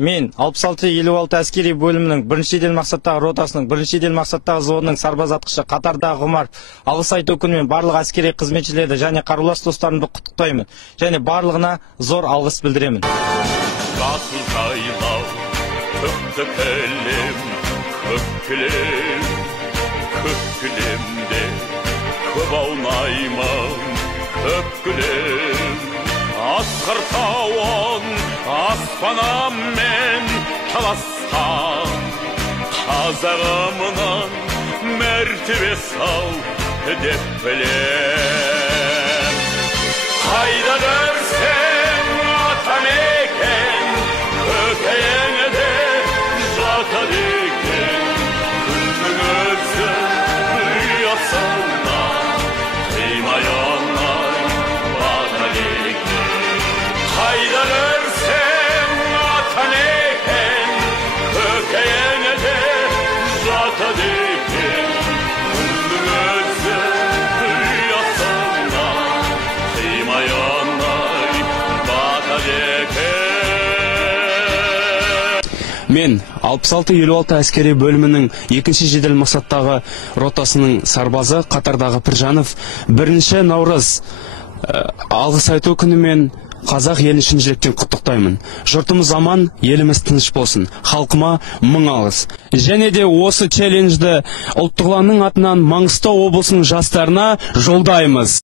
Мен 66-56 әскери бөлімінің бірінші жедел мақсаттағы ротасының бірінші жедел мақсаттағы взводының сарбаз атқышы Қатардағы Ғұмар алғыс айту күнімен барлық әскери қызметшілерді және қарулас достарымды құттықтаймын және барлығына зор алғыс білдіремін. Жасыл жайлау, көкті кілем, көк кілемде көп аунаймын, көк кілем. Асқар тауын аспанаммен таласқан қазағымның мәртебесі ау деп білем. Қайда көрсең атамекен, көкейіңде жатады екен, күннің өзі ұясынан қимай оңай батады екен. Қайда көрсең атамекен, көкейіңде жатады екен, күннің өзі ұясынан қимай оңай батады екен. Мен 66-56 әскери бөлімінің екінші жедел мақсаттағы ротасының сарбазы Қатардағы Піржанов 1 наурыз алғыс айту күнімен қазақ елін шын жүректен құттықтаймын. Жұртымыз аман, еліміз тыныш болсын. Халқыма мың алғыс. Және де осы челленджді ұлттық ұланның атынан Маңғыстау облысының жастарына жолдаймыз.